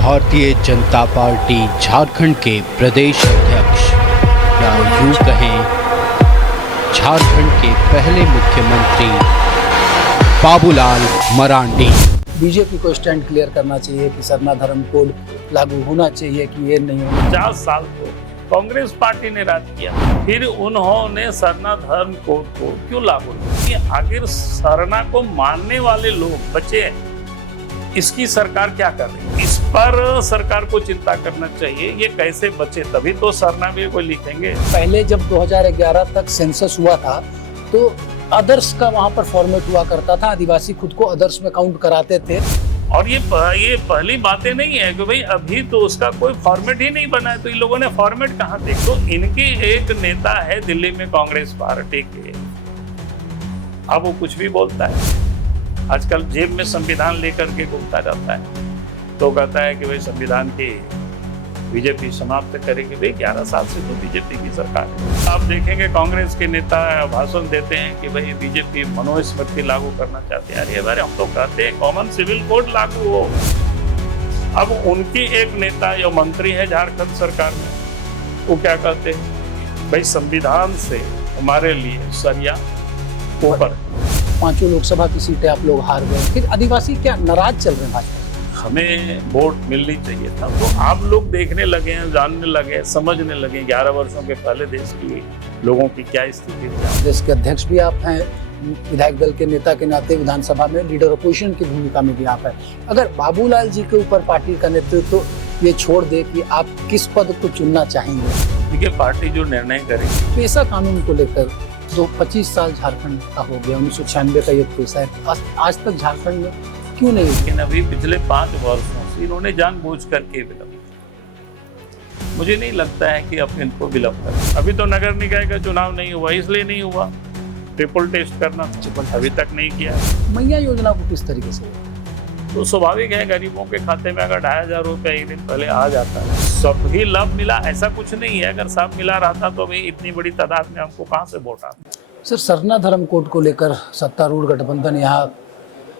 Bharatiya Janata party Jharkhand के प्रदेश अध्यक्ष या यूं कहें झारखंड के पहले मुख्यमंत्री बाबूलाल मरांडी। बीजेपी को स्टैंड क्लियर करना चाहिए कि सरना धर्म कोड लागू होना चाहिए कि ये नहीं होना। 50 साल तो कांग्रेस पार्टी ने राज किया, फिर उन्होंने सरना धर्म कोड को क्यों लागू किया? आखिर सरना को मानने वाले लोग बचे, इसकी सरकार क्या कर रही है? इस पर सरकार को चिंता करना चाहिए, ये कैसे बचे, तभी तो सरना भी कोई लिखेंगे। पहले जब 2011 तक सेंसस हुआ था तो अदर्स का वहाँ पर फॉर्मेट हुआ करता था, आदिवासी खुद को अदर्स में काउंट कराते थे। और ये पहली बातें नहीं है कि भाई अभी तो उसका कोई फॉर्मेट ही नहीं बना है, तो इन लोगों ने फॉर्मेट कहाँ देख। तो इनके एक नेता है दिल्ली में कांग्रेस पार्टी के, अब वो कुछ भी बोलता है, आजकल जेब में संविधान लेकर के घूमता जाता है, तो कहता है कि भाई संविधान की बीजेपी समाप्त करेगी। भाई 11 साल से तो बीजेपी की सरकार है। आप देखेंगे कांग्रेस के नेता भाषण देते हैं कि भाई बीजेपी मनुस्मृति लागू करना चाहते हैं। अरे बारे हम तो कहते हैं कॉमन सिविल कोड लागू हो। अब उनकी एक नेता या मंत्री है झारखंड सरकार में, वो क्या कहते हैं, भाई संविधान से हमारे लिए सरिया ऊपर। 5 लोकसभा की सीटें आप लोग हार गए, फिर आदिवासी क्या नाराज चल रहे हैं भाजपा? हमें वोट मिलनी चाहिए था, तो आप लोग देखने लगे हैं, जानने लगे, समझने लगे 11 वर्षों के पहले देश की लोगों की क्या स्थिति थी। देश के अध्यक्ष भी आप हैं, विधायक दल के नेता के नाते विधानसभा में लीडर अपोजिशन की भूमिका में भी आप हैं। अगर बाबूलाल जी के ऊपर पार्टी का नेतृत्व तो ये छोड़ दे कि आप किस पद को चुनना चाहेंगे? देखिए पार्टी जो निर्णय करेगी। पेशा कानून को लेकर जो 25 साल झारखंड का हो गया, 1996 का ये पेशा है, आज तक झारखंड में क्यों नहीं? लेकिन अभी पिछले 5 वर्षों से इन्होंने जानबूझ करके विलंब, मुझे नहीं लगता है कि अब इनको विलंब कर। अभी तो नगर निकाय का चुनाव नहीं हुआ, इसलिए नहीं हुआ, ट्रिपल टेस्ट करना अभी तक नहीं किया। मैया योजना को किस तरीके से? तो स्वाभाविक है, गरीबों के खाते में अगर 2,500 रुपया एक दिन पहले आ जाता है, सभी लाभ मिला ऐसा कुछ नहीं है। अगर सब मिला रहता तो भाई इतनी बड़ी तादाद में हमको कहाँ से वोट आता? सर, सरना धर्म कोड को लेकर सत्तारूढ़ गठबंधन यहाँ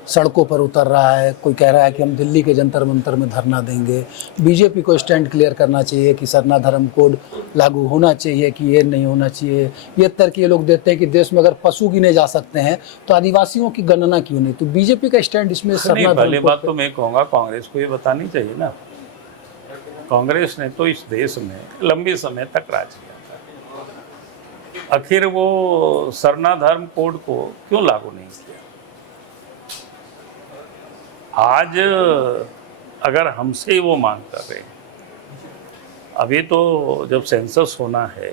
सड़कों पर उतर रहा है। कोई कह रहा है कि हम दिल्ली के जंतर मंतर में धरना देंगे। बीजेपी को स्टैंड क्लियर करना चाहिए कि सरना धर्म कोड लागू होना चाहिए कि ये नहीं होना चाहिए। ये तर्क ये लोग देते हैं कि देश में अगर पशु गिने जा सकते हैं तो आदिवासियों की गणना क्यों नहीं? तो बीजेपी का स्टैंड इसमें सरना पहली बात तो मैं कहूँगा कांग्रेस को ये बतानी चाहिए ना, कांग्रेस ने तो इस देश में लंबे समय तक राज किया था, आखिर वो सरना धर्म कोड को क्यों लागू नहीं किया? आज अगर हमसे वो मांग कर रहे हैं, अभी तो जब सेंसस होना है,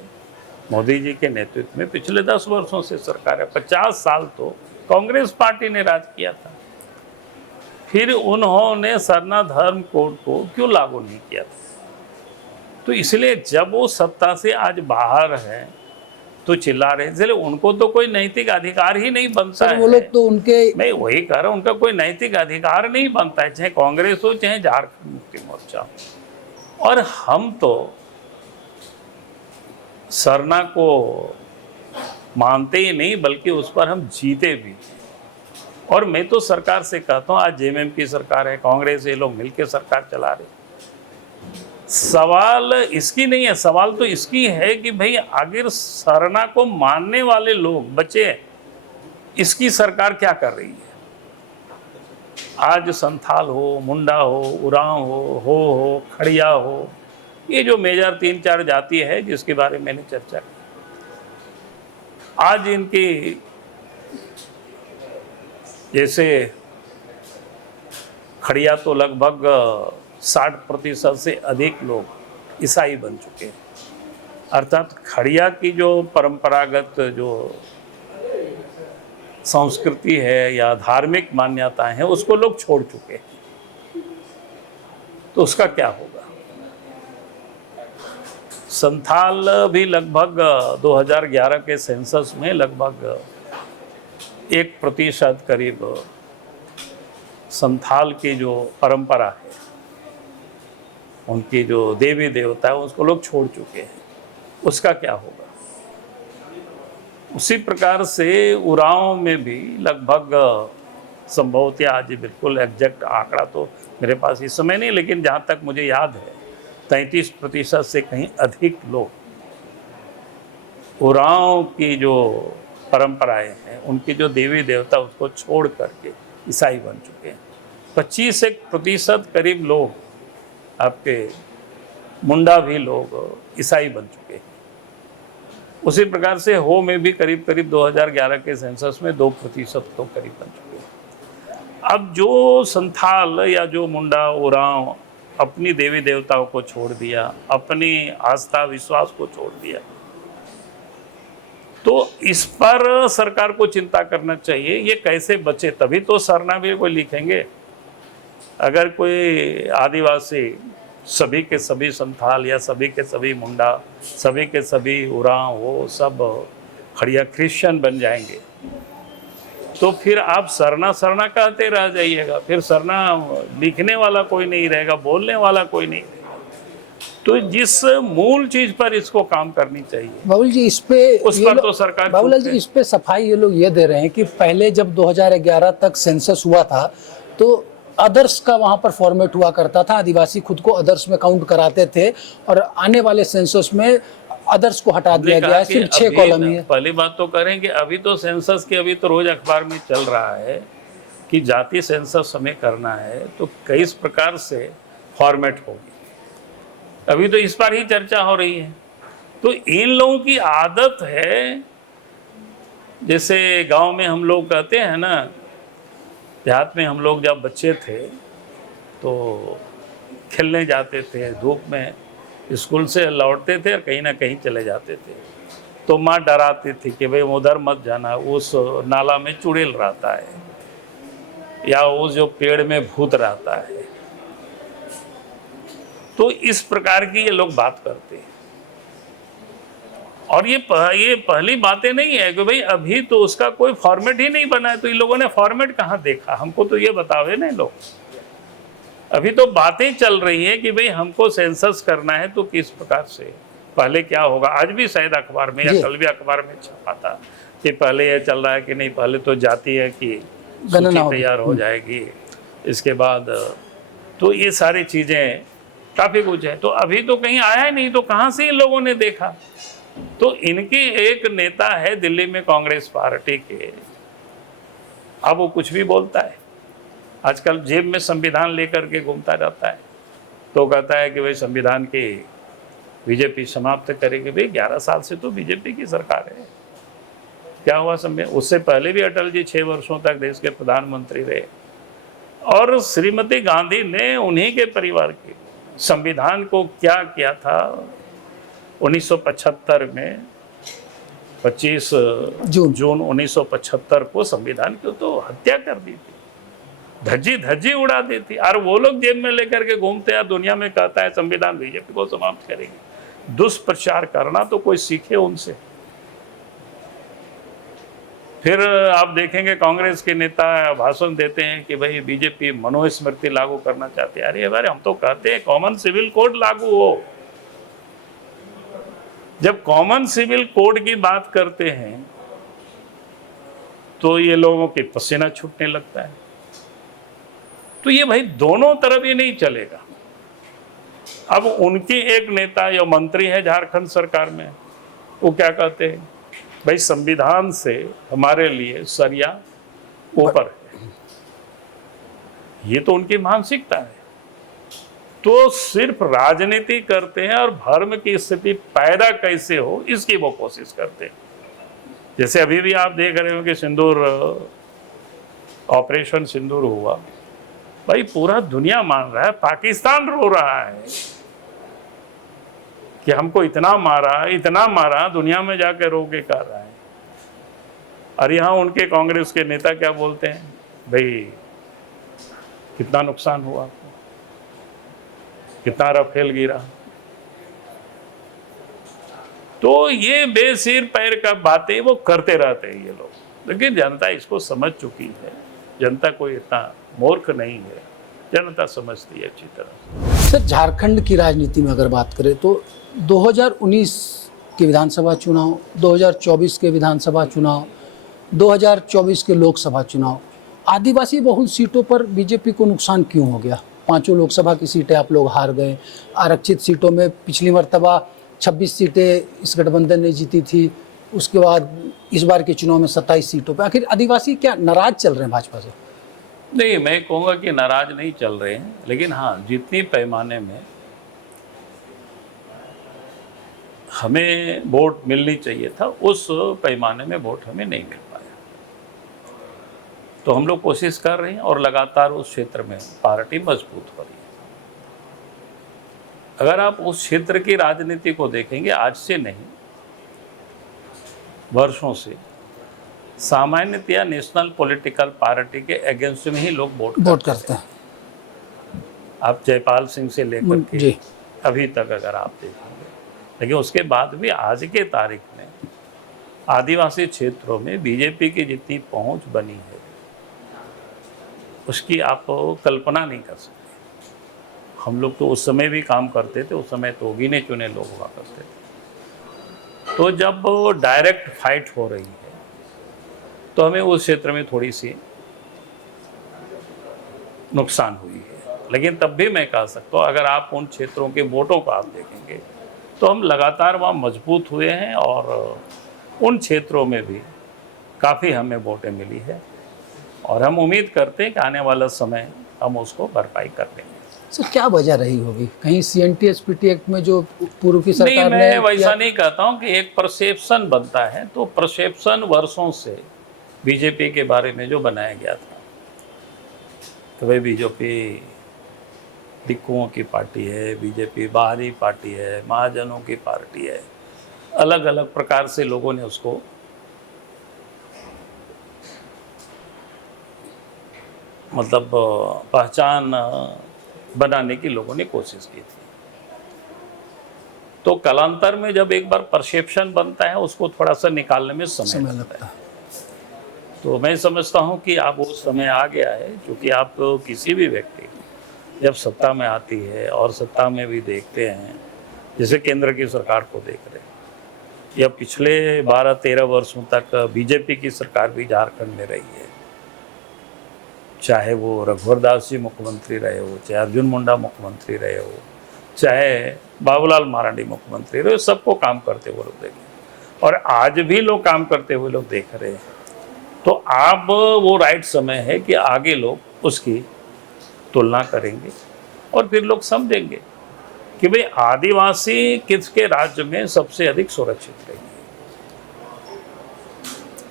मोदी जी के नेतृत्व में पिछले 10 वर्षों से सरकार है, 50 साल तो कांग्रेस पार्टी ने राज किया था, फिर उन्होंने सरना धर्म कोड को क्यों लागू नहीं किया था? तो इसलिए जब वो सत्ता से आज बाहर है तो चिल्ला रहे, इसलिए उनको तो कोई नैतिक अधिकार ही नहीं बनता है। वो लोग तो उनके, मैं वही कह रहा हूँ, उनका कोई नैतिक अधिकार नहीं बनता है, चाहे कांग्रेस हो चाहे झारखंड मुक्ति मोर्चा हो। और हम तो सरना को मानते ही नहीं, बल्कि उस पर हम जीते भी। और मैं तो सरकार से कहता हूँ, आज जेएमएम की सरकार है, कांग्रेस, ये लोग मिलकर सरकार चला रहे। सवाल इसकी नहीं है, सवाल तो इसकी है कि भाई आखिर सरना को मानने वाले लोग बचे, इसकी सरकार क्या कर रही है? आज संथाल हो, मुंडा हो, उरांव हो, खड़िया हो, ये जो मेजर 3-4 जाति है जिसके बारे में मैंने चर्चा की, आज इनकी जैसे खड़िया तो लगभग 60% से अधिक लोग ईसाई बन चुके हैं। अर्थात खड़िया की जो परंपरागत जो संस्कृति है या धार्मिक मान्यताएं हैं, उसको लोग छोड़ चुके हैं, तो उसका क्या होगा? संथाल भी लगभग 2011 के सेंसस में लगभग 1% करीब संथाल की जो परंपरा है, उनकी जो देवी देवता है, उसको लोग छोड़ चुके हैं, उसका क्या होगा? उसी प्रकार से उरांव में भी लगभग संभवतः आज बिल्कुल एग्जैक्ट आंकड़ा तो मेरे पास इस समय नहीं, लेकिन जहाँ तक मुझे याद है 33% से कहीं अधिक लोग उरांव की जो परंपराएं हैं, उनकी जो देवी देवता, उसको छोड़ करके ईसाई बन चुके हैं। 25% करीब लोग आपके मुंडा भी लोग ईसाई बन चुके हैं। उसी प्रकार से हो में भी करीब करीब 2011 के सेंसस में 2% तो करीब बन चुके हैं। अब जो संथाल या जो मुंडा उरांव अपनी देवी देवताओं को छोड़ दिया, अपनी आस्था विश्वास को छोड़ दिया, तो इस पर सरकार को चिंता करना चाहिए। ये कैसे बचे, तभी तो सरना भी कोई लिखेंगे। अगर कोई आदिवासी सभी के सभी संथाल या सभी के सभी मुंडा, सभी के सभी उरांव, वो सब खड़िया क्रिश्चियन बन जाएंगे, तो फिर आप सरना सरना कहते रह जाइएगा, फिर सरना लिखने वाला कोई नहीं रहेगा, बोलने वाला कोई नहीं रहेगा। तो जिस मूल चीज पर इसको काम करनी चाहिए, बाबुल जी इस पे उस पर तो सरकार बाबूलाल जी इस पे सफाई ये लोग ये दे रहे हैं कि पहले जब 2011 तक सेंसस हुआ था तो अदर्स का वहां पर फॉर्मेट हुआ करता था, आदिवासी खुद को अदर्स में काउंट कराते थे, और आने वाले सेंसस में अदर्स को हटा दिया गया है, सिर्फ 6 कॉलम ही है। पहली बात तो करें कि अभी तो सेंसस की अभी तो रोज अखबार में चल रहा है कि जाति सेंसस हमें करना है तो किस प्रकार से फॉर्मेट होगी, अभी तो इस पर ही चर्चा हो रही है। तो इन लोगों की आदत है, जैसे गांव में हम लोग कहते हैं ना, देहात में हम लोग जब बच्चे थे तो खेलने जाते थे, धूप में स्कूल से लौटते थे और कहीं ना कहीं चले जाते थे, तो माँ डराती थी कि भाई उधर मत जाना, उस नाला में चुड़ैल रहता है या उस जो पेड़ में भूत रहता है। तो इस प्रकार की ये लोग बात करते हैं। और ये पहली बातें नहीं है कि भाई अभी तो उसका कोई फॉर्मेट ही नहीं बना है, तो इन लोगों ने फॉर्मेट कहाँ देखा, हमको तो ये बतावे ना लोग। अभी तो बातें चल रही हैं कि भाई हमको सेंसस करना है तो किस प्रकार से, पहले क्या होगा। आज भी शायद अखबार में या कल भी अखबार में छपा था कि पहले ये चल रहा है कि नहीं, पहले तो जाती है कि सूची तैयार हो जाएगी, इसके बाद तो ये सारी चीज़ें काफ़ी कुछ है। तो अभी तो कहीं आया ही नहीं, तो कहाँ से इन लोगों ने देखा। तो इनकी एक नेता है दिल्ली में कांग्रेस पार्टी के, अब वो कुछ भी बोलता है, आजकल जेब में संविधान लेकर के घूमता रहता है, तो कहता है कि भाई संविधान की बीजेपी समाप्त करेगी। भाई 11 साल से तो बीजेपी की सरकार है, क्या हुआ संविधान? उससे पहले भी अटल जी 6 वर्षों तक देश के प्रधानमंत्री रहे, और श्रीमती गांधी ने उन्हीं के परिवार के संविधान को क्या किया था 1975 में, 25 जून 1975 को संविधान की तो हत्या कर दी थी, धज्जी उड़ा दी थी। और वो लोग जेब में लेकर के घूमते हैं, दुनिया में कहता है संविधान बीजेपी को समाप्त करेगी। दुष्प्रचार करना तो कोई सीखे उनसे। फिर आप देखेंगे कांग्रेस के नेता भाषण देते हैं कि भाई बीजेपी मनुस्मृति लागू करना चाहते हैं। अरे बारे हम तो कहते हैं कॉमन सिविल कोड लागू हो। जब कॉमन सिविल कोड की बात करते हैं तो ये लोगों की पसीना छूटने लगता है। तो ये भाई दोनों तरफ ये नहीं चलेगा। अब उनकी एक नेता या मंत्री है झारखंड सरकार में, वो क्या कहते हैं, भाई संविधान से हमारे लिए सरिया ऊपर है। ये तो उनकी मानसिकता है। तो सिर्फ राजनीति करते हैं और धर्म की स्थिति पैदा कैसे हो इसकी वो कोशिश करते हैं। जैसे अभी भी आप देख रहे हो कि सिंदूर, ऑपरेशन सिंदूर हुआ, भाई पूरा दुनिया मान रहा है, पाकिस्तान रो रहा है कि हमको इतना मारा, दुनिया में जाकर रो के कर रहा है। और यहाँ उनके कांग्रेस के नेता क्या बोलते हैं, भाई कितना नुकसान हुआ आपको, कितना रफेल गिरा। तो ये बेसिर पैर का बातें वो करते रहते हैं ये लोग, लेकिन जनता इसको समझ चुकी है। जनता कोई इतना मूर्ख नहीं है, जनता समझती है अच्छी तरह। सर झारखंड की राजनीति में अगर बात करें तो 2019 के विधानसभा चुनाव, 2024 के विधानसभा चुनाव, 2024 के लोकसभा चुनाव, आदिवासी बहुल सीटों पर बीजेपी को नुकसान क्यों हो गया? 5 लोकसभा की सीटें आप लोग हार गए। आरक्षित सीटों में पिछली मर्तबा 26 सीटें इस गठबंधन ने जीती थी, उसके बाद इस बार के चुनाव में 27 सीटों पर। आखिर आदिवासी क्या नाराज चल रहे हैं भाजपा से? नहीं, मैं कहूँगा कि नाराज नहीं चल रहे हैं, लेकिन हाँ, जितनी पैमाने में हमें वोट मिलनी चाहिए था उस पैमाने में वोट हमें नहीं मिल पाया। तो हम लोग कोशिश कर रहे हैं और लगातार उस क्षेत्र में पार्टी मजबूत हो रही है। अगर आप उस क्षेत्र की राजनीति को देखेंगे, आज से नहीं, वर्षों से सामान्यतया नेशनल पॉलिटिकल पार्टी के अगेंस्ट में ही लोग वोट करते हैं। आप जयपाल सिंह से लेकर के अभी तक अगर आप देखेंगे, लेकिन उसके बाद भी आज के तारीख में आदिवासी क्षेत्रों में बीजेपी की जितनी पहुंच बनी है उसकी आप कल्पना नहीं कर सकते। हम लोग तो उस समय भी काम करते थे, उस समय तो गिने चुने लोग हुआ करते थे। तो जब डायरेक्ट फाइट हो रही है तो हमें उस क्षेत्र में थोड़ी सी नुकसान हुई है, लेकिन तब भी मैं कह सकता हूँ अगर आप उन क्षेत्रों के वोटों को आप देखेंगे तो हम लगातार वहाँ मजबूत हुए हैं और उन क्षेत्रों में भी काफ़ी हमें वोटें मिली है और हम उम्मीद करते हैं कि आने वाला समय हम उसको भरपाई कर लेंगे। सर, क्या वजह रही होगी? कहीं CNT SPT एक्ट में जो पूर्व की सरकार नहीं, ने मैं वैसा नहीं कहता हूँ कि एक परसेप्शन बनता है, तो परसेप्शन वर्षों से बीजेपी के बारे में जो बनाया गया था कि भाई बीजेपी डिक्कुओं की पार्टी है, बीजेपी बाहरी पार्टी है, महाजनों की पार्टी है, अलग अलग प्रकार से लोगों ने उसको मतलब पहचान बनाने की लोगों ने कोशिश की थी। तो कालांतर में जब एक बार परसेप्शन बनता है उसको थोड़ा सा निकालने में समय लगता है। तो मैं समझता हूं कि आप वो समय आ गया है, क्योंकि आप किसी भी व्यक्ति जब सत्ता में आती है और सत्ता में भी देखते हैं, जैसे केंद्र की सरकार को देख रहे हैं या पिछले 12-13 वर्षों तक बीजेपी की सरकार भी झारखंड में रही है, चाहे वो रघुवर दास जी मुख्यमंत्री रहे हो, चाहे अर्जुन मुंडा मुख्यमंत्री रहे हो, चाहे बाबूलाल मरांडी मुख्यमंत्री रहे हो, सबको काम करते हुए लोग देखे और आज भी लोग काम करते हुए लोग देख रहे हैं। तो अब वो राइट समय है कि आगे लोग उसकी तुलना करेंगे और फिर लोग समझेंगे कि भाई आदिवासी किसके राज्य में सबसे अधिक सुरक्षित रहेंगे।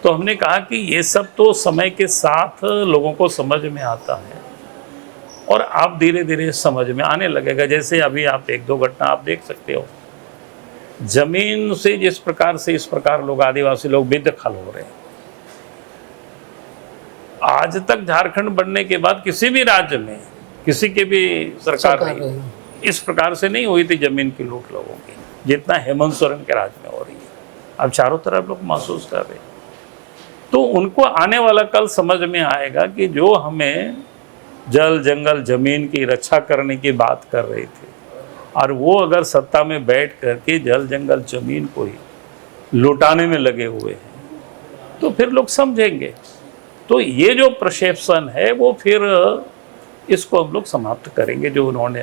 तो हमने कहा कि ये सब तो समय के साथ लोगों को समझ में आता है और आप धीरे धीरे समझ में आने लगेगा। जैसे अभी आप 1-2 घटना आप देख सकते हो, जमीन से जिस प्रकार से इस प्रकार लोग आदिवासी लोग बेदखल हो रहे हैं। आज तक झारखंड बनने के बाद किसी भी राज्य में किसी के भी सरकार नहीं इस प्रकार से नहीं हुई थी जमीन की लूट लोगों की, जितना हेमंत सोरेन के राज में हो रही है। अब चारों तरफ लोग महसूस कर रहे हैं। तो उनको आने वाला कल समझ में आएगा कि जो हमें जल जंगल जमीन की रक्षा करने की बात कर रहे थे और वो अगर सत्ता में बैठ करके जल जंगल जमीन को ही लुटाने में लगे हुए हैं तो फिर लोग समझेंगे। तो ये जो परसेप्शन है वो फिर इसको हम लोग समाप्त करेंगे, जो उन्होंने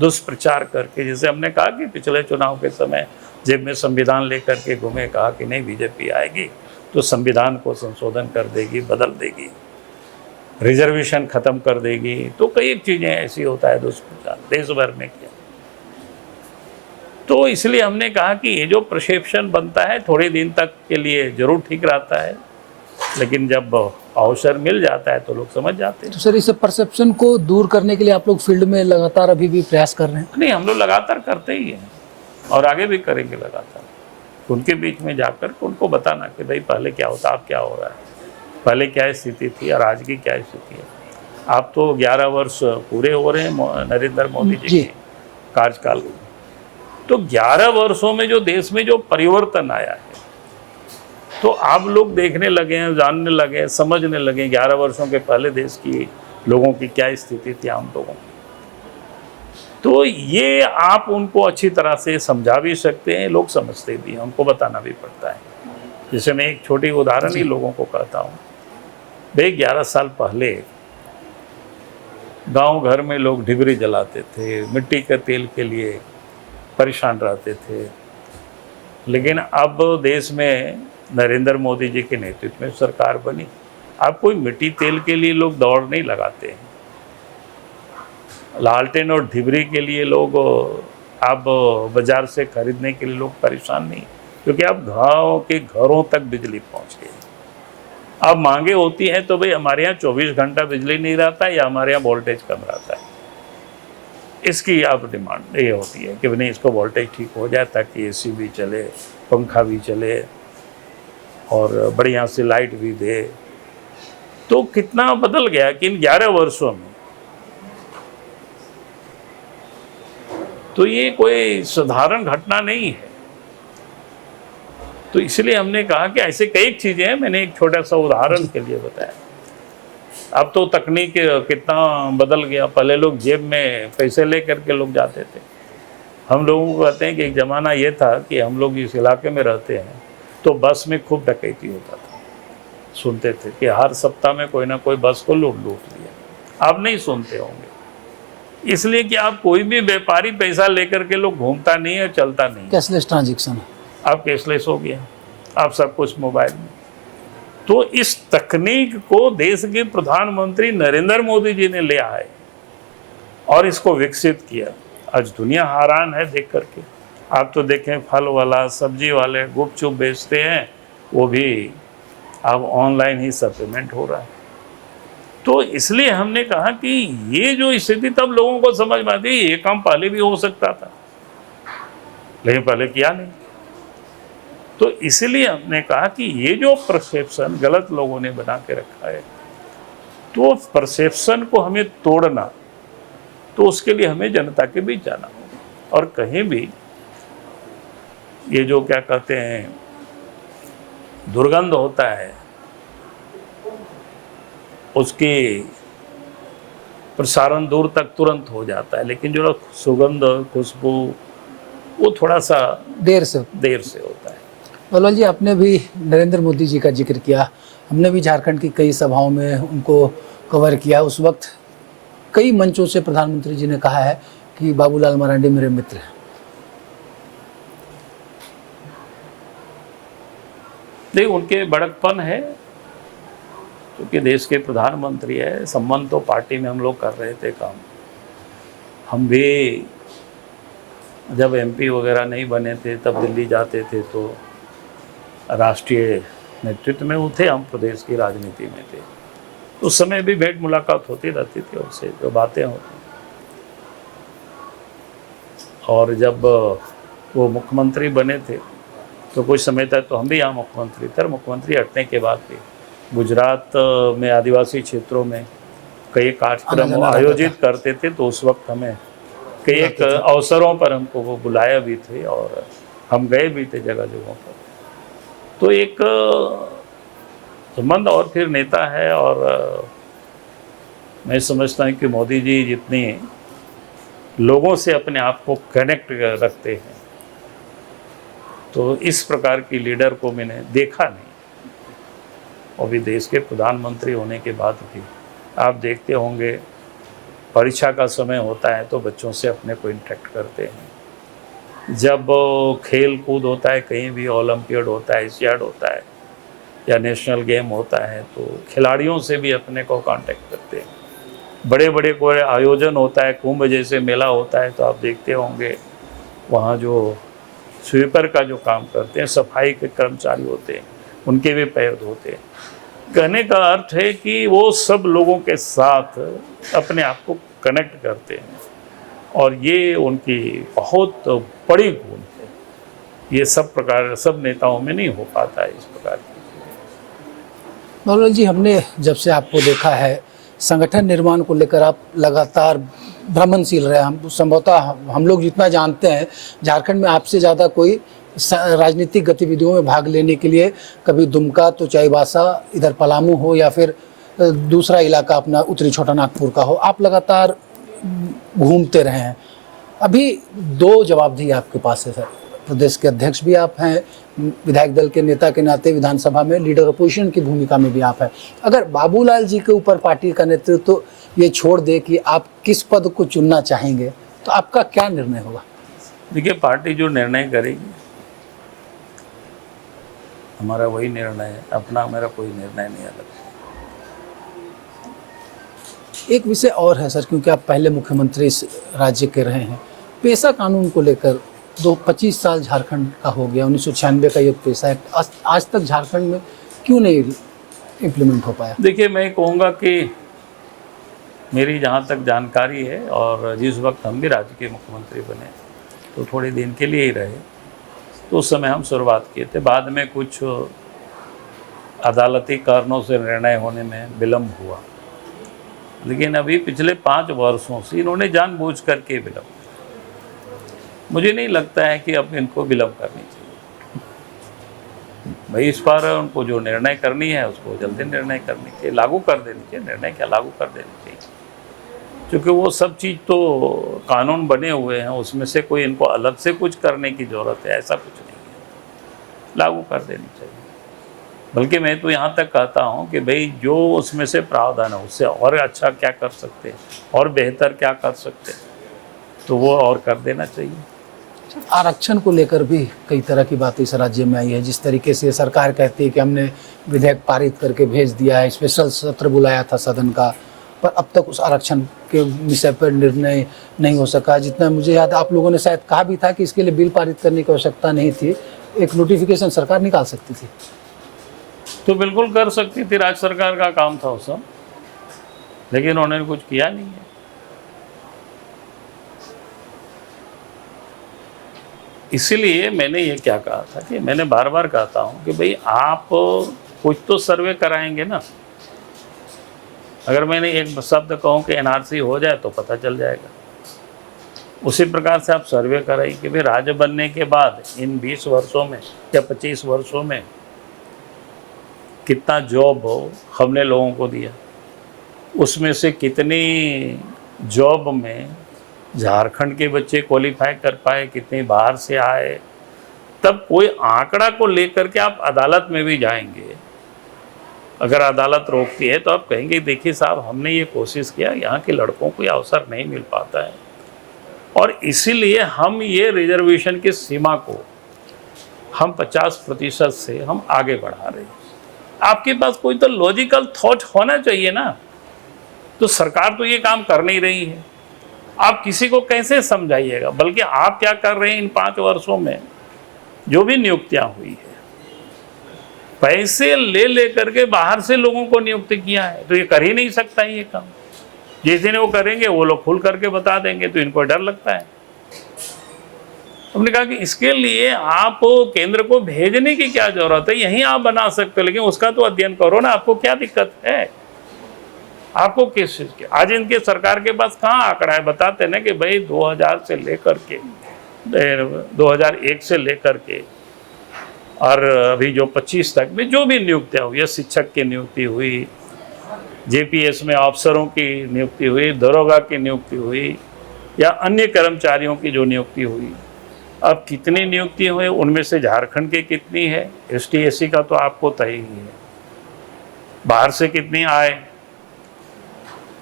दुष्प्रचार करके, जैसे हमने कहा कि पिछले चुनाव के समय जेब में संविधान लेकर के घूमे, कहा कि नहीं बीजेपी आएगी तो संविधान को संशोधन कर देगी, बदल देगी, रिजर्वेशन खत्म कर देगी। तो कई चीज़ें ऐसी होता है दुष्प्रचार देश भर में किया। तो इसलिए हमने कहा कि ये जो परसेप्शन बनता है थोड़े दिन तक के लिए जरूर ठीक रहता है, लेकिन जब अवसर मिल जाता है तो लोग समझ जाते हैं। तो सर, इस परसेप्शन को दूर करने के लिए आप लोग फील्ड में लगातार अभी भी प्रयास कर रहे हैं? नहीं, हम लोग लगातार करते ही हैं और आगे भी करेंगे लगातार। उनके बीच में जाकर उनको बताना कि भाई पहले क्या होता, अब क्या हो रहा है, पहले क्या स्थिति थी और आज की क्या स्थिति है। आप तो 11 वर्ष पूरे हो रहे हैं नरेंद्र मोदी जी के कार्यकाल में, तो 11 वर्षों में जो देश में जो परिवर्तन आया है तो आप लोग देखने लगे हैं, जानने लगे हैं, समझने लगे। 11 वर्षों के पहले देश की लोगों की क्या स्थिति थी, आम लोगों की। तो ये आप उनको अच्छी तरह से समझा भी सकते हैं, लोग समझते भी हैं, उनको बताना भी पड़ता है। जैसे मैं एक छोटी उदाहरण ही लोगों को कहता हूँ भाई 11 साल पहले गांव घर में लोग डिबरी जलाते थे, मिट्टी के तेल के लिए परेशान रहते थे, लेकिन अब देश में नरेंद्र मोदी जी के नेतृत्व में सरकार बनी। अब कोई मिट्टी तेल के लिए लोग दौड़ नहीं लगाते हैं, लालटेन और डिबरी के लिए लोग अब बाजार से खरीदने के लिए लोग परेशान नहीं, क्योंकि अब गाँव के घरों तक बिजली पहुंच गई। अब मांगे होती हैं तो भाई हमारे यहाँ 24 घंटा बिजली नहीं रहता या हमारे यहाँ वोल्टेज कम रहता है, इसकी अब डिमांड ये होती है कि नहीं इसको वोल्टेज ठीक हो जाए ताकि एसी भी चले, पंखा भी चले और बढ़िया से लाइट भी दे। तो कितना बदल गया कि इन 11 वर्षों में। तो ये कोई साधारण घटना नहीं है। तो इसलिए हमने कहा कि ऐसे कई चीज़ें हैं, मैंने एक छोटा सा उदाहरण के लिए बताया। अब तो तकनीक कितना बदल गया, पहले लोग जेब में पैसे ले करके लोग जाते थे। हम लोगों को कहते हैं कि एक ज़माना ये था कि हम लोग इस इलाके में रहते हैं तो बस में खूब डकैती होता था, सुनते थे कि हर सप्ताह में कोई ना कोई बस को लूट लिया। अब नहीं सुनते होंगे, इसलिए कि आप कोई भी व्यापारी पैसा लेकर के लोग घूमता नहीं है, चलता नहीं। कैशलेस ट्रांजेक्शन, अब कैशलेस हो गया, अब सब कुछ मोबाइल में। तो इस तकनीक को देश के प्रधानमंत्री नरेंद्र मोदी जी ने ले आए और इसको विकसित किया। आज दुनिया हैरान है देख करके। आप तो देखें फल वाला, सब्जी वाले गुपचुप बेचते हैं, वो भी अब ऑनलाइन ही सब पेमेंट हो रहा है। तो इसलिए हमने कहा कि ये जो स्थिति तब लोगों को समझ में आती, ये काम पहले भी हो सकता था, लेकिन पहले किया नहीं। तो इसलिए हमने कहा कि ये जो परसेप्शन गलत लोगों ने बना के रखा है, तो परसेप्शन को हमें तोड़ना, तो उसके लिए हमें जनता के बीच जाना होगा। और कहीं भी ये जो क्या कहते हैं दुर्गंध होता है, उसकी प्रसारण दूर तक तुरंत हो जाता है, लेकिन जो सुगंध, खुशबू, वो थोड़ा सा देर से होता है। बलवाल जी, आपने भी नरेंद्र मोदी जी का जिक्र किया, हमने भी झारखंड की कई सभाओं में उनको कवर किया। उस वक्त कई मंचों से प्रधानमंत्री जी ने कहा है कि बाबूलाल मरांडी मेरे मित्र हैं। नहीं, उनके बड़कपन है, क्योंकि देश के प्रधानमंत्री है। संबंध तो पार्टी में हम लोग कर रहे थे काम। हम भी जब एमपी वगैरह नहीं बने थे तब दिल्ली जाते थे, तो राष्ट्रीय नेतृत्व में वो थे, हम प्रदेश की राजनीति में थे। उस समय भी भेंट मुलाकात होती रहती थी, उससे जो बातें होती। और जब वो मुख्यमंत्री बने थे तो कुछ समय तक तो हम भी यहाँ मुख्यमंत्री थे। मुख्यमंत्री हटने के बाद भी गुजरात में आदिवासी क्षेत्रों में कई कार्यक्रम आयोजित करते थे, तो उस वक्त हमें कई एक अवसरों पर हमको वो बुलाया भी थे और हम गए भी थे जगह जगहों पर। तो एक संबंध और फिर नेता है। और मैं समझता हूँ कि मोदी जी जितने लोगों से अपने आप को कनेक्ट रखते हैं, तो इस प्रकार की लीडर को मैंने देखा नहीं। और भी देश के प्रधानमंत्री होने के बाद भी आप देखते होंगे, परीक्षा का समय होता है तो बच्चों से अपने को इंटरेक्ट करते हैं। जब खेल कूद होता है, कहीं भी ओलंपियाड होता है, एशियाड होता है या नेशनल गेम होता है, तो खिलाड़ियों से भी अपने को कांटेक्ट करते हैं। बड़े बड़े कोई आयोजन होता है, कुंभ जैसे मेला होता है, तो आप देखते होंगे वहाँ जो स्वीपर का जो काम करते हैं, सफाई के कर्मचारी होते हैं, उनके भी पैर धोते हैं। कहने का अर्थ है कि वो सब लोगों के साथ अपने आप को कनेक्ट करते हैं, और ये उनकी बहुत बड़ी गुण है। ये सब नेताओं में नहीं हो पाता है इस प्रकार की। बलवाल जी, हमने जब से आपको देखा है, संगठन निर्माण को लेकर आप लगातार भ्रमणशील रहे। हम संभवतः हम लोग जितना जानते हैं, झारखंड में आपसे ज़्यादा कोई राजनीतिक गतिविधियों में भाग लेने के लिए कभी दुमका तो चाईबासा, इधर पलामू हो या फिर दूसरा इलाका अपना उत्तरी छोटा नागपुर का हो, आप लगातार घूमते रहे हैं। अभी 2 जवाबदेही आपके पास है सर। प्रदेश के अध्यक्ष भी आप हैं, विधायक दल के नेता के नाते विधानसभा में लीडर अपोजिशन की भूमिका में भी आप हैं। अगर बाबूलाल जी के ऊपर पार्टी का नेतृत्व तो ये छोड़ दे कि आप किस पद को चुनना चाहेंगे, तो आपका क्या निर्णय होगा? देखिए, पार्टी जो निर्णय करेगी हमारा वही निर्णय है, अपना मेरा कोई निर्णय नहीं अलग। एक विषय और है सर, क्योंकि आप पहले मुख्यमंत्री इस राज्य के रहे हैं, पेशा कानून को लेकर 25 साल झारखंड का हो गया, 1996 का ये पेशा एक्ट आज तक झारखंड में क्यों नहीं इम्प्लीमेंट हो पाया? देखिए, मैं कहूँगा कि मेरी जहाँ तक जानकारी है, और जिस वक्त हम भी राज्य के मुख्यमंत्री बने तो थोड़े दिन के लिए ही रहे, तो उस समय हम शुरुआत किए थे। बाद में कुछ अदालती कारणों से निर्णय होने में विलम्ब हुआ, लेकिन अभी पिछले 5 वर्षों से इन्होंने जानबूझ करके विलम्ब। मुझे नहीं लगता है कि अब इनको विलम्ब करनी चाहिए। भाई, इस बार उनको जो निर्णय करनी है उसको जल्दी निर्णय करनी चाहिए, लागू कर देनी चाहिए। निर्णय क्या, लागू कर देनी चाहिए, क्योंकि वो सब चीज़ तो कानून बने हुए हैं, उसमें से कोई इनको अलग से कुछ करने की ज़रूरत है ऐसा कुछ नहीं है, लागू कर देनी चाहिए। बल्कि मैं तो यहाँ तक कहता हूँ कि भाई जो उसमें से प्रावधान है उससे और अच्छा क्या कर सकते हैं और बेहतर क्या कर सकते हैं, तो वो और कर देना चाहिए। आरक्षण को लेकर भी कई तरह की बातें इस राज्य में आई है। जिस तरीके से सरकार कहती है कि हमने विधेयक पारित करके भेज दिया है, स्पेशल सत्र बुलाया था सदन का, पर अब तक उस आरक्षण के विषय पर निर्णय नहीं हो सका। जितना मुझे याद, आप लोगों ने शायद कहा भी था कि इसके लिए बिल पारित करने की आवश्यकता नहीं थी, एक नोटिफिकेशन सरकार निकाल सकती थी। तो बिल्कुल कर सकती थी, राज्य सरकार का काम था उस समय, लेकिन उन्होंने कुछ किया नहीं है। इसीलिए मैंने ये क्या कहा था कि मैंने बार बार कहता हूँ कि भाई आप कुछ तो सर्वे कराएंगे ना। अगर मैंने एक शब्द कहूँ कि एनआरसी हो जाए तो पता चल जाएगा, उसी प्रकार से आप सर्वे कराइए कि भाई राज्य बनने के बाद इन 20 वर्षों में या 25 वर्षों में कितना जॉब हमने लोगों को दिया, उसमें से कितनी जॉब में झारखंड के बच्चे क्वालिफाई कर पाए, कितने बाहर से आए। तब कोई आंकड़ा को लेकर के आप अदालत में भी जाएंगे। अगर अदालत रोकती है तो आप कहेंगे देखिए साहब, हमने ये कोशिश किया, यहाँ के लड़कों को ये अवसर नहीं मिल पाता है और इसीलिए हम ये रिजर्वेशन की सीमा को हम 50% से हम आगे बढ़ा रहे हैं। आपके पास कोई तो लॉजिकल थॉट होना चाहिए ना। तो सरकार तो ये काम कर नहीं रही है, आप किसी को कैसे समझाइएगा? बल्कि आप क्या कर रहे हैं, इन 5 वर्षों में जो भी नियुक्तियां हुई है, पैसे ले करके बाहर से लोगों को नियुक्त किया है, तो ये कर ही नहीं सकता ये काम। जिस दिन वो करेंगे वो लोग खुल करके बता देंगे, तो इनको डर लगता है। हमने कहा कि इसके लिए आप केंद्र को भेजने की क्या जरूरत है, यहीं आप बना सकते हो, लेकिन उसका तो अध्ययन करो ना, आपको क्या दिक्कत है, आपको किस चीज की। आज इनके सरकार के पास कहाँ आंकड़ा है, बताते ना कि भाई 2000 से लेकर के 2001 से लेकर के और अभी जो 25 तक में जो भी नियुक्तियाँ हुई, शिक्षक की नियुक्ति हुई, जेपीएस में अफसरों की नियुक्ति हुई, दरोगा की नियुक्ति हुई या अन्य कर्मचारियों की जो नियुक्ति हुई, अब कितनी नियुक्ति हुई, उनमें से झारखंड के कितनी है, एसटी एससी का तो आपको तय ही है, बाहर से कितनी आए।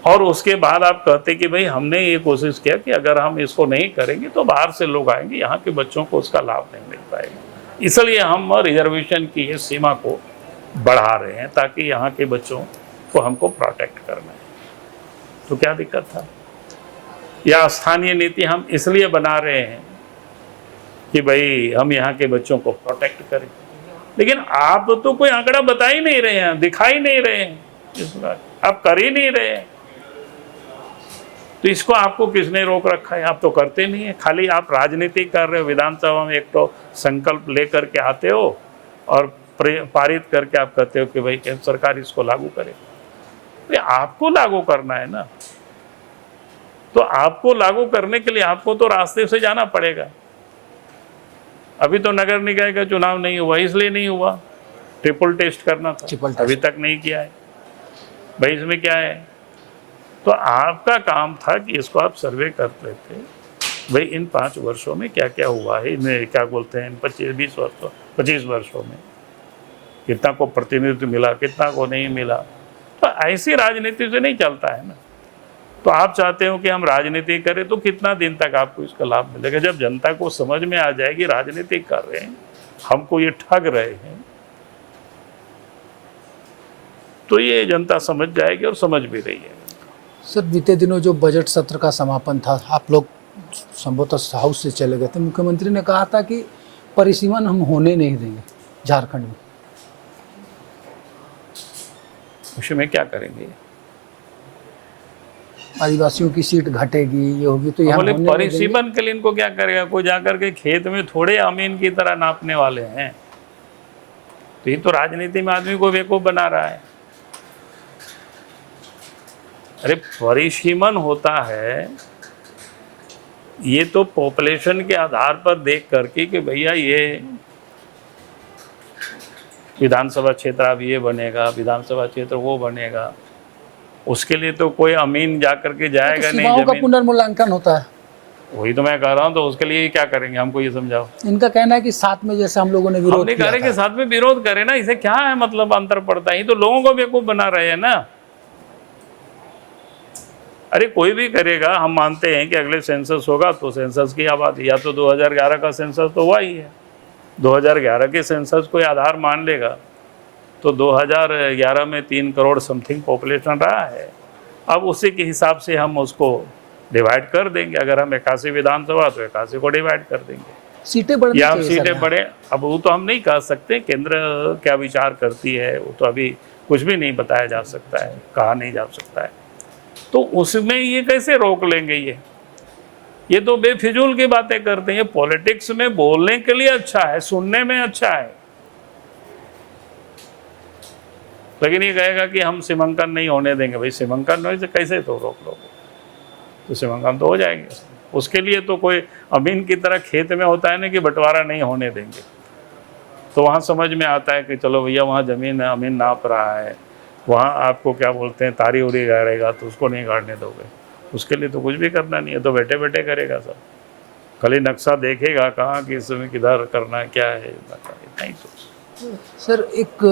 और उसके बाद आप कहते कि भाई हमने ये कोशिश किया कि अगर हम इसको नहीं करेंगे तो बाहर से लोग आएंगे, यहाँ के बच्चों को उसका लाभ नहीं मिल पाएगा। इसलिए हम रिजर्वेशन की ये सीमा को बढ़ा रहे हैं ताकि यहाँ के बच्चों को हमको प्रोटेक्ट करना है। तो क्या दिक्कत था? या स्थानीय नीति हम इसलिए बना रहे हैं कि भाई हम यहाँ के बच्चों को प्रोटेक्ट करें, लेकिन आप तो कोई आंकड़ा बता ही नहीं रहे हैं, दिखाई नहीं रहे हैं, इस बार आप कर ही नहीं रहे हैं। तो इसको आपको किसने रोक रखा है? आप तो करते नहीं है, खाली आप राजनीति कर रहे हो। विधानसभा में एक तो संकल्प लेकर के आते हो और पारित करके आप कहते हो कि भाई केंद्र सरकार इसको लागू करे। तो आपको लागू करना है ना, तो आपको लागू करने के लिए आपको तो रास्ते से जाना पड़ेगा। अभी तो नगर निकाय का चुनाव नहीं हुआ, इसलिए नहीं हुआ, ट्रिपल टेस्ट करना था, अभी तक नहीं किया है। भाई इसमें क्या है? तो आपका काम था कि इसको आप सर्वे कर लेते, भाई इन 5 वर्षों में क्या क्या हुआ है, इन्हें क्या बोलते हैं, 25 वर्षों में कितना को प्रतिनिधित्व मिला, कितना को नहीं मिला। तो ऐसी राजनीति से नहीं चलता है ना। तो आप चाहते हो कि हम राजनीति करें, तो कितना दिन तक आपको इसका लाभ मिलेगा? जब जनता को समझ में आ जाएगी राजनीति कर रहे हैं, हमको ये ठग रहे हैं, तो ये जनता समझ जाएगी और समझ भी रही है। सर, बीते दिनों जो बजट सत्र का समापन था, आप लोग संभवतः हाउस से चले गए थे। मुख्यमंत्री ने कहा था कि परिसीमन हम होने नहीं देंगे झारखंड में। उसमें क्या करेंगे? आदिवासियों की सीट घटेगी, ये होगी, तो यहाँ बोले होने नहीं देंगे। परिसीमन के लिए इनको क्या करेगा? कोई जाकर के खेत में थोड़े अमीन की तरह नापने वाले हैं। तो ये तो राजनीति में आदमी को बेवकूफ बना रहा है। अरे परिसीमन होता है ये तो पॉपुलेशन के आधार पर देख करके कि भैया ये विधानसभा क्षेत्र अब ये बनेगा, विधानसभा क्षेत्र वो बनेगा। उसके लिए तो कोई अमीन जाकर के जाएगा नहीं। सीमाओं का पुनर्मूल्यांकन होता है। वही तो मैं कह रहा हूँ। तो उसके लिए क्या करेंगे? हमको ये समझाओ। इनका कहना है कि साथ में जैसे हम लोगों ने विरोध हमने किया कह रहे कि साथ में विरोध करें ना, इसे क्या है मतलब अंतर पड़ता है? ये तो लोगों को बेवकूफ बना रहे हैं ना। अरे कोई भी करेगा, हम मानते हैं कि अगले सेंसस होगा तो सेंसस की आबादी, या तो 2011 का सेंसस तो हुआ ही है, 2011 के सेंसस को आधार मान लेगा तो 2011 में 3 करोड़ समथिंग पॉपुलेशन रहा है। अब उसी के हिसाब से हम उसको डिवाइड कर देंगे। अगर हम 81 विधानसभा तो 81 को डिवाइड कर देंगे, सीटें बढ़नी या चाहिए सर सीटें यहाँ। बढ़े। अब वो तो हम नहीं कह सकते, केंद्र क्या विचार करती है वो तो अभी कुछ भी नहीं बताया जा सकता है, कहा नहीं जा सकता है। तो उसमें ये कैसे रोक लेंगे? ये तो बेफिजूल की बातें करते हैं। पॉलिटिक्स में बोलने के लिए अच्छा है, सुनने में अच्छा है, लेकिन ये कहेगा कि हम सीमांकन नहीं होने देंगे। भाई सीमांकन नहीं से कैसे तो रोक लोगे? तो सीमांकन तो हो जाएंगे। उसके लिए तो कोई अमीन की तरह खेत में होता है ना कि बंटवारा नहीं होने देंगे। तो वहाँ समझ में आता है कि चलो भैया वहाँ जमीन है, अमीन नाप रहा है, वहाँ आपको क्या बोलते हैं तारी उरी गाड़ेगा तो उसको नहीं गाड़ने दोगे। उसके लिए तो कुछ भी करना नहीं है, तो बैठे बैठे करेगा सब। खाली नक्शा देखेगा कहाँ कि इसमें किधर करना क्या है, इतना ही सोच। सर, एक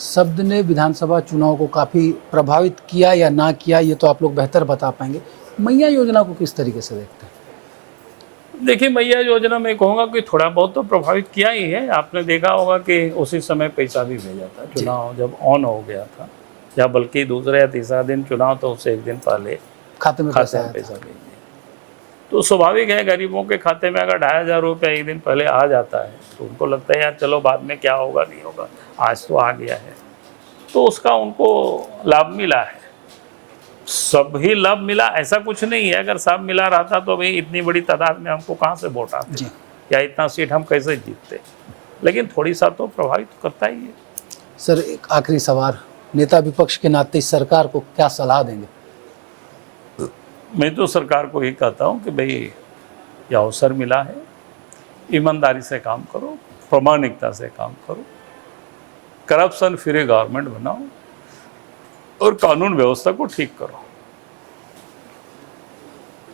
शब्द ने विधानसभा चुनाव को काफ़ी प्रभावित किया या ना किया, ये तो आप लोग बेहतर बता पाएंगे। मैया योजना को किस तरीके से देखते हैं? देखिए, मैया योजना में कहूँगा कि थोड़ा बहुत तो प्रभावित किया ही है। आपने देखा होगा कि उसी समय पैसा भी भेजा था, चुनाव जब ऑन हो गया था, या बल्कि दूसरे या तीसरा दिन चुनाव तो उससे एक दिन पहले खाते में पैसा भेज दिया। तो स्वाभाविक है, गरीबों के खाते में अगर 2,500 रुपये एक दिन पहले आ जाता है तो उनको लगता है यार चलो बाद में क्या होगा नहीं होगा, आज तो आ गया है। तो उसका उनको लाभ मिला है। सब ही लाभ मिला ऐसा कुछ नहीं है। अगर सब मिला रहता तो भाई इतनी बड़ी तादाद में हमको कहाँ से वोट आते या इतना सीट हम कैसे जीतते। लेकिन थोड़ी सा तो प्रभावित करता ही है। सर, एक आखिरी सवाल, नेता विपक्ष के नाते सरकार को क्या सलाह देंगे? मैं तो सरकार को ये कहता हूँ कि भाई ये अवसर मिला है, ईमानदारी से काम करो, प्रामाणिकता से काम करो, करप्शन फ्री गवर्नमेंट बनाओ और कानून व्यवस्था को ठीक करो।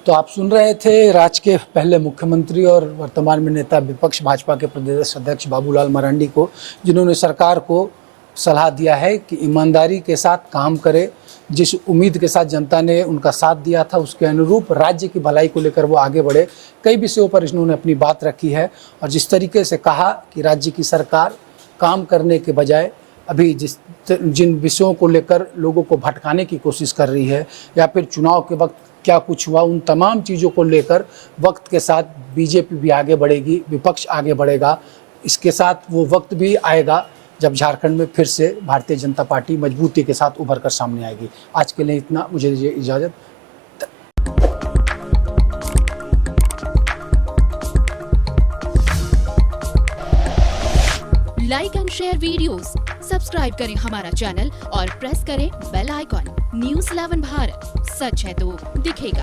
तो आप सुन रहे थे राज्य के पहले मुख्यमंत्री और वर्तमान में नेता विपक्ष भाजपा के प्रदेश अध्यक्ष बाबूलाल मरांडी को, जिन्होंने सरकार को सलाह दिया है कि ईमानदारी के साथ काम करे। जिस उम्मीद के साथ जनता ने उनका साथ दिया था उसके अनुरूप राज्य की भलाई को लेकर वो आगे बढ़े। कई विषयों पर इन्होंने अपनी बात रखी है और जिस तरीके से कहा कि राज्य की सरकार काम करने के बजाय अभी जिन विषयों को लेकर लोगों को भटकाने की कोशिश कर रही है, या फिर चुनाव के वक्त क्या कुछ हुआ, उन तमाम चीज़ों को लेकर वक्त के साथ बीजेपी भी आगे बढ़ेगी, विपक्ष आगे बढ़ेगा। इसके साथ वो वक्त भी आएगा जब झारखंड में फिर से भारतीय जनता पार्टी मजबूती के साथ उभर कर सामने आएगी। आज के लिए इतना, मुझे दीजिए इजाज़त। Like and share videos, subscribe करें हमारा चैनल और प्रेस करें बेल आइकॉन। न्यूज़ 11 भारत, सच है तो दिखेगा।